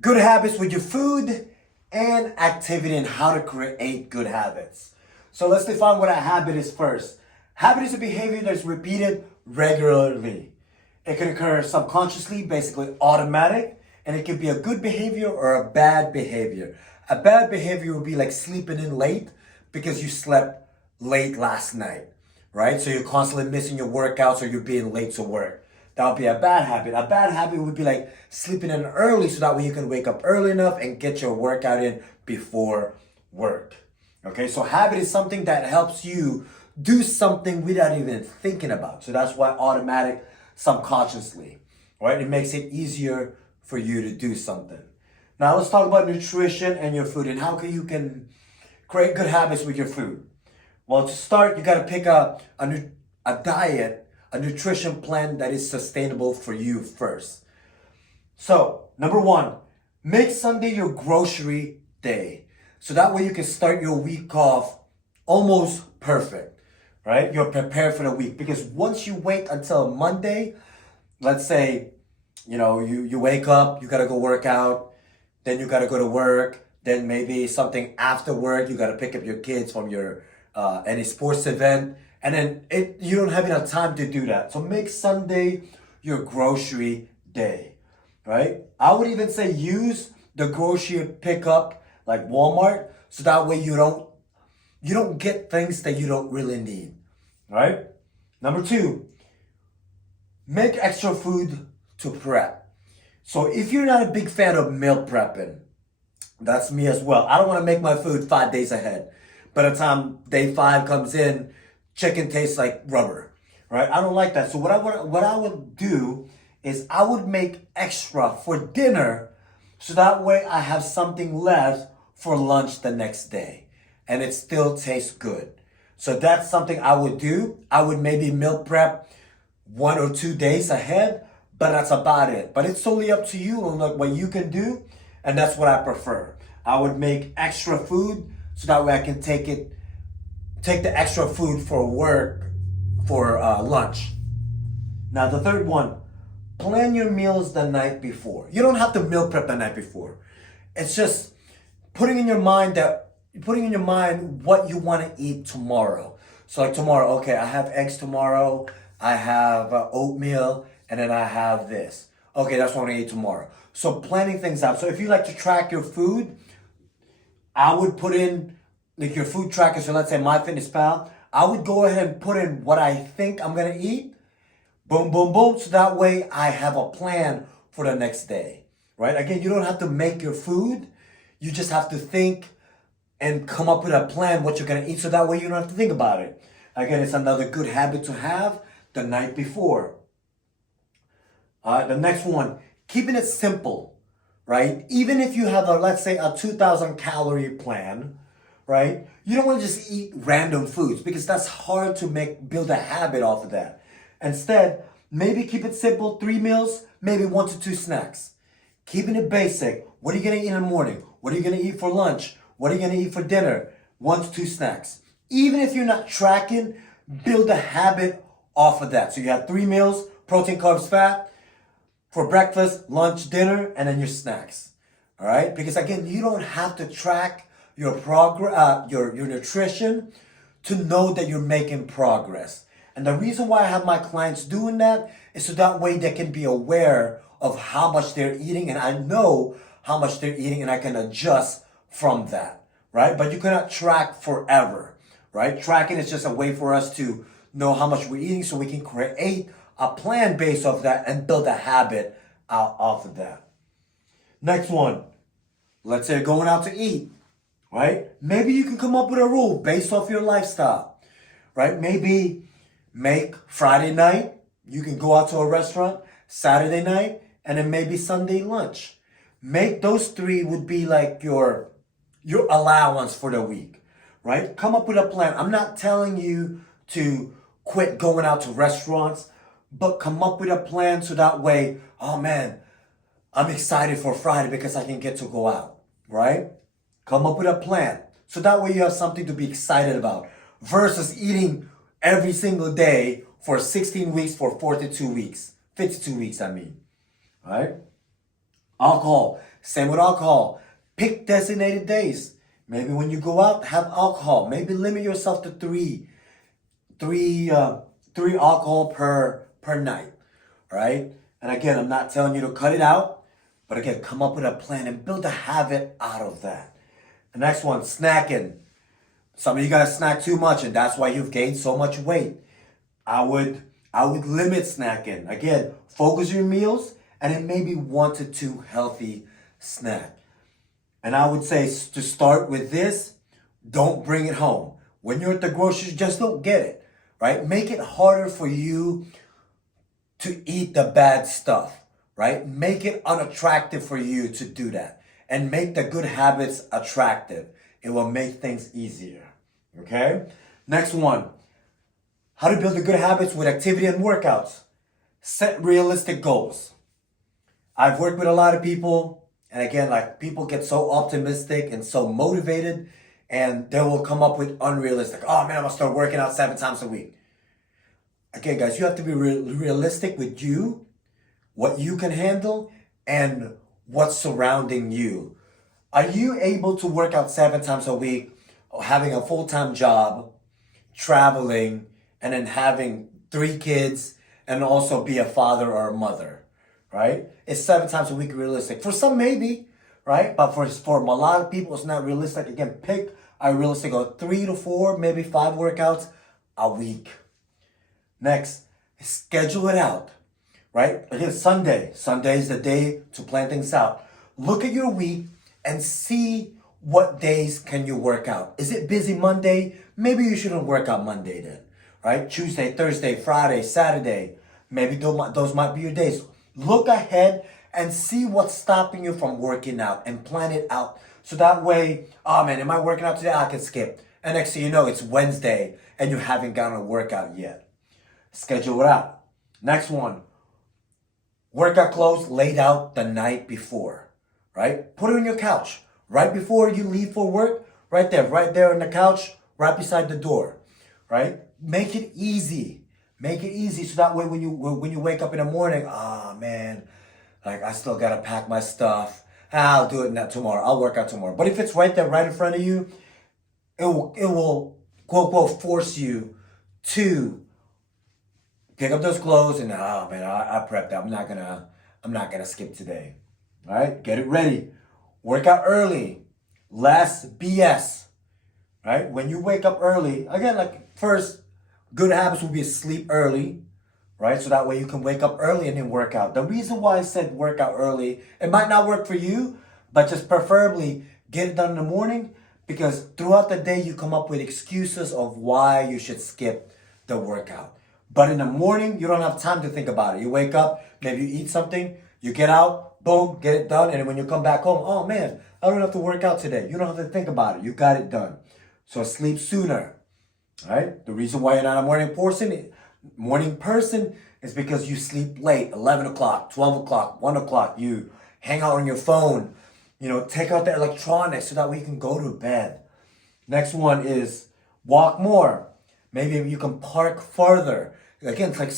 Good habits with your food and activity and how to create good habits. So let's define what a habit is first. Habit is a behavior that's repeated regularly. It can occur subconsciously, basically automatic, and it can be a good behavior or a bad behavior. A bad behavior would be like sleeping in late because you slept late last night, right? So you're constantly missing your workouts or you're being late to work. That would be a bad habit. A bad habit would be like sleeping in early so that way you can wake up early enough and get your workout in before work. Okay, so habit is something that helps you do something without even thinking about. So that's why automatic subconsciously, right? It makes it easier for you to do something. Now let's talk about nutrition and your food and how you can create good habits with your food. Well, to start, you got to pick a diet, a nutrition plan that is sustainable for you first. So, number one, make Sunday your grocery day. So that way you can start your week off almost perfect, right? You're prepared for the week. Because once you wait until Monday, let's say, you wake up, you got to go work out, then you got to go to work, then maybe something after work, you got to pick up your kids from your any sports event, and then you don't have enough time to do that. So make Sunday your grocery day, right? I would even say use the grocery pickup like Walmart, so that way you don't get things that you don't really need, right? Number two, make extra food to prep. So if you're not a big fan of meal prepping, that's me as well. I don't want to make my food 5 days ahead. By the time day five comes in, chicken tastes like rubber, right? I don't like that. So what I would do is I would make extra for dinner, so that way I have something left for lunch the next day, and it still tastes good. So that's something I would do. I would maybe meal prep 1 or 2 days ahead, but that's about it. But it's totally up to you on like what you can do, and that's what I prefer. I would make extra food so that way I can take the extra food for work for lunch. Now the third one, plan your meals the night before. You don't have to meal prep the night before. It's just putting in your mind what you want to eat tomorrow. So like tomorrow, okay, I have eggs tomorrow, I have oatmeal, and then I have this. Okay, that's what I'm gonna eat tomorrow. So planning things out. So if you like to track your food, I would put in like your food tracker. So let's say MyFitnessPal. I would go ahead and put in what I think I'm gonna eat. Boom, boom, boom. So that way I have a plan for the next day, right? Again, you don't have to make your food. You just have to think and come up with a plan what you're gonna eat. So that way you don't have to think about it. Again, it's another good habit to have the night before. The next one, keeping it simple, right? Even if you have let's say a 2,000 calorie plan, right? You don't want to just eat random foods because that's hard to build a habit off of that. Instead, maybe keep it simple, 3 meals, maybe 1 to 2 snacks. Keeping it basic. What are you gonna eat in the morning? What are you gonna eat for lunch? What are you gonna eat for dinner? 1 to 2 snacks. Even if you're not tracking, build a habit off of that. So you have 3 meals, protein, carbs, fat, for breakfast, lunch, dinner, and then your snacks. All right? Because again, you don't have to track your progress, your nutrition to know that you're making progress. And the reason why I have my clients doing that is so that way they can be aware of how much they're eating, and I know how much they're eating, and I can adjust from that, right? But you cannot track forever, right? Tracking is just a way for us to know how much we're eating so we can create a plan based off that and build a habit out off of that. Next one, let's say you're going out to eat, right? Maybe you can come up with a rule based off your lifestyle, right? Maybe make Friday night, you can go out to a restaurant, Saturday night, and then maybe Sunday lunch. Make those three would be like your allowance for the week, right? Come up with a plan. I'm not telling you to quit going out to restaurants, but come up with a plan so that way, oh man, I'm excited for Friday because I can get to go out, right? Come up with a plan. So that way you have something to be excited about versus eating every single day for 16 weeks for 42 weeks. 52 weeks, I mean. Right? Alcohol. Same with alcohol. Pick designated days. Maybe when you go out, have alcohol. Maybe limit yourself to three alcohol per night. Right? And again, I'm not telling you to cut it out, but again, come up with a plan and build a habit out of that. The next one, snacking. Some of you guys snack too much, and that's why you've gained so much weight. I would limit snacking. Again, focus your meals and then maybe 1 to 2 healthy snack. And I would say to start with this, don't bring it home. When you're at the grocery, just don't get it, right? Make it harder for you to eat the bad stuff, right? Make it unattractive for you to do that and make the good habits attractive. It will make things easier, okay? Next one, how to build the good habits with activity and workouts. Set realistic goals. I've worked with a lot of people, and again, like people get so optimistic and so motivated, and they will come up with unrealistic. Oh man, I'm gonna start working out 7 times a week. Again, guys, you have to be realistic with you, what you can handle, and what's surrounding you. Are you able to work out 7 times a week, having a full-time job, traveling, and then having 3 kids, and also be a father or a mother, right? Is 7 times a week realistic? For some, maybe, right? But for a lot of people, it's not realistic. Again, pick a realistic goal, 3 to 4, maybe 5 workouts a week. Next, schedule it out, right? Again, Sunday. Sunday is the day to plan things out. Look at your week and see what days can you work out. Is it busy Monday? Maybe you shouldn't work out Monday then, right? Tuesday, Thursday, Friday, Saturday. Maybe those might be your days. Look ahead and see what's stopping you from working out and plan it out. So that way, oh man, am I working out today? I can skip. And next thing you know, it's Wednesday and you haven't gotten a workout yet. Schedule it out. Next one, workout clothes laid out the night before, right? Put it on your couch right before you leave for work, right there on the couch, right beside the door, right? Make it easy. Make it easy so that way when you wake up in the morning, ah man, like I still gotta pack my stuff. I'll do it tomorrow. I'll work out tomorrow. But if it's right there, right in front of you, it will quote quote force you to pick up those clothes and oh man, I prepped. I'm not gonna skip today. All right, get it ready. Work out early. Less BS. Right? When you wake up early, again, like first, good habits will be sleep early, right? So that way you can wake up early and then work out. The reason why I said work out early, it might not work for you, but just preferably get it done in the morning because throughout the day you come up with excuses of why you should skip the workout. But in the morning, you don't have time to think about it. You wake up, maybe you eat something, you get out, boom, get it done. And then when you come back home, oh man, I don't have to work out today. You don't have to think about it. You got it done. So sleep sooner, right? The reason why you're not a morning person is because you sleep late, 11 o'clock, 12 o'clock, 1 o'clock. You hang out on your phone, take out the electronics so that we can go to bed. Next one is walk more. Maybe you can park further. Again, it's like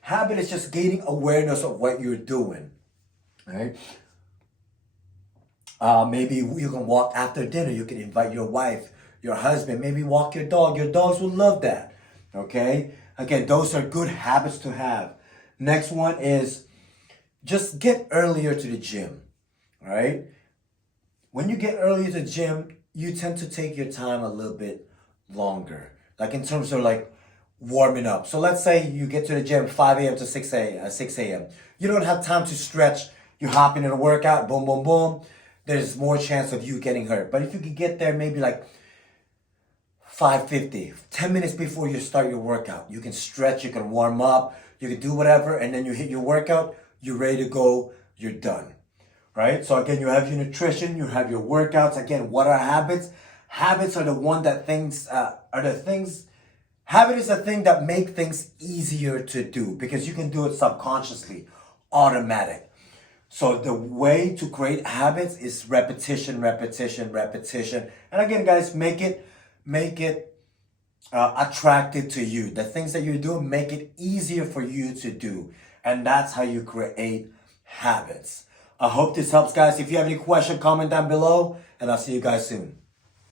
habit is just gaining awareness of what you're doing, right? Maybe you can walk after dinner. You can invite your wife, your husband, maybe walk your dog. Your dogs will love that, okay? Again, those are good habits to have. Next one is just get earlier to the gym, all right? When you get earlier to the gym, you tend to take your time a little bit longer. Like in terms of like warming up. So let's say you get to the gym 5 a.m. to 6 a.m. You don't have time to stretch. You hop into the workout, boom, boom, boom. There's more chance of you getting hurt. But if you could get there maybe like 5:50, 10 minutes before you start your workout, you can stretch, you can warm up, you can do whatever, and then you hit your workout, you're ready to go, you're done. Right? So again, you have your nutrition, you have your workouts. Again, what are habits? Habits are habit is a thing that make things easier to do because you can do it subconsciously, automatic. So the way to create habits is repetition, repetition, repetition. And again, guys, make it attractive to you. The things that you're doing, make it easier for you to do. And that's how you create habits. I hope this helps, guys. If you have any question, comment down below, and I'll see you guys soon.